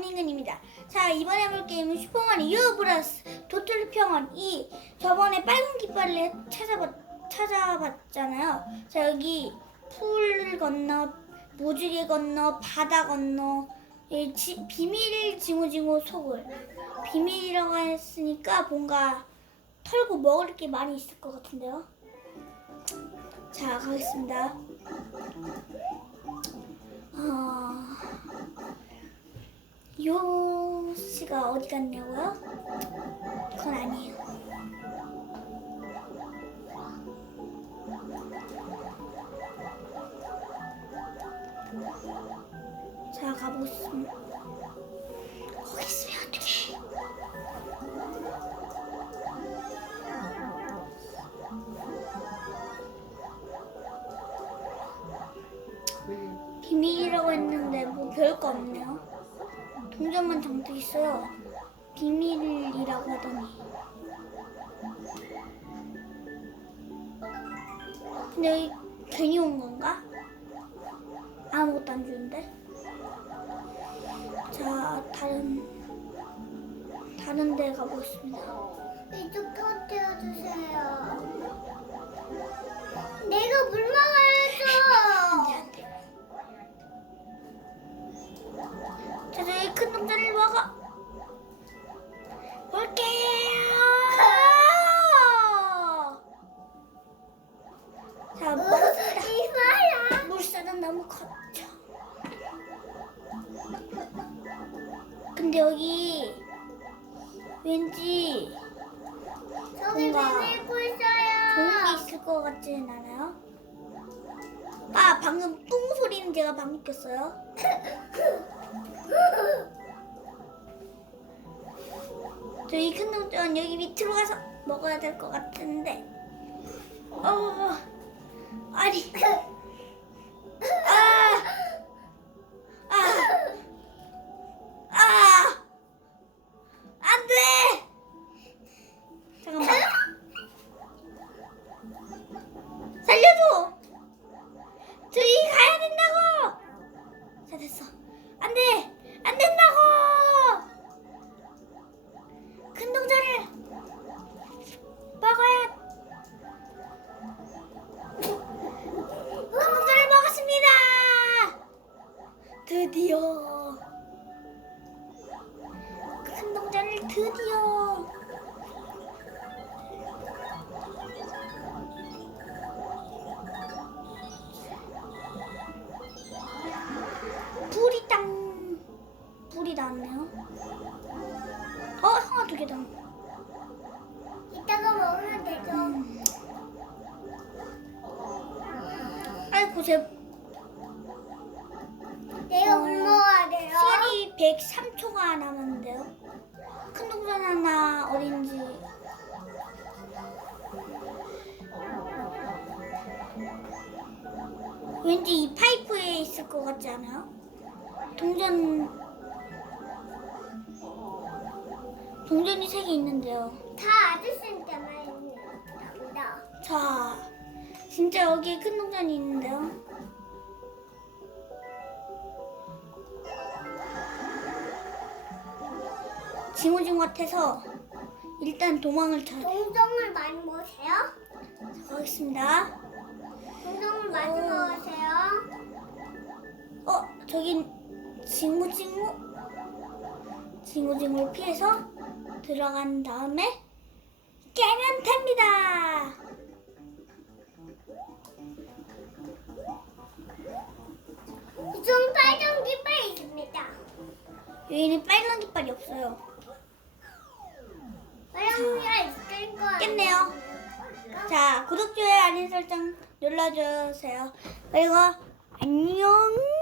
박민근입니다. 자 이번에 볼 게임은 슈퍼마리오 U 플러스 도토리 평원 이 저번에 빨간 깃발을 찾아봤, 찾아봤잖아요. 자 여기 풀 건너 무지개 건너 바다 건너 이 지- 비밀 징후징후 속을 비밀이라고 했으니까 뭔가 털고 먹을 게 많이 있을 것 같은데요. 자 가겠습니다. 어... 요 씨가 어디 갔냐고요? 그건 아니에요. 자 가보겠습니다. 거기 있으면 어떡해? 비밀이라고 했는데 뭐 별거 없네요. 동전만 잔뜩 있어요. 비밀이라고 하더니. 근데 여기 괜히 온 건가? 아무것도 안 주는데? 자, 다른, 다른 데 가보겠습니다. 이쪽 터뜨려주세요. 내가 물 너무 컸죠. 근데 여기 왠지 저기 뭔가 비밀고 좋은 게 있어요. 있을 것 같지는 않아요? 아 방금 뿡 소리는 제가 방금 꼈어요. 저희 큰 동전 여기 밑으로 가서 먹어야 될 것 같은데. 어 아니 제 내가 어, 물 먹어야 돼요. 시간이 103초가 남았는데요. 큰 동전 하나 어딘지. 왠지 이 파이프에 있을 것 같지 않아요? 동전 동전이 세 개 있는데요. 다 아저씨한테 말입니다. 자, 진짜 여기에 큰 동전이 있는데요. 징후징후 같아서 일단 도망을 쳐 동정을 많이 먹으세요? 가겠습니다. 동정을 많이 어. 먹으세요? 어, 저긴 징후징후 징후징후를 피해서 들어간 다음에 깨면 됩니다. 여기는 빨간 깃발이 없어요. 빨간 깃발 있을 거예요. 깼네요. 자, 구독, 좋아요, 알림 설정 눌러주세요. 그리고 안녕.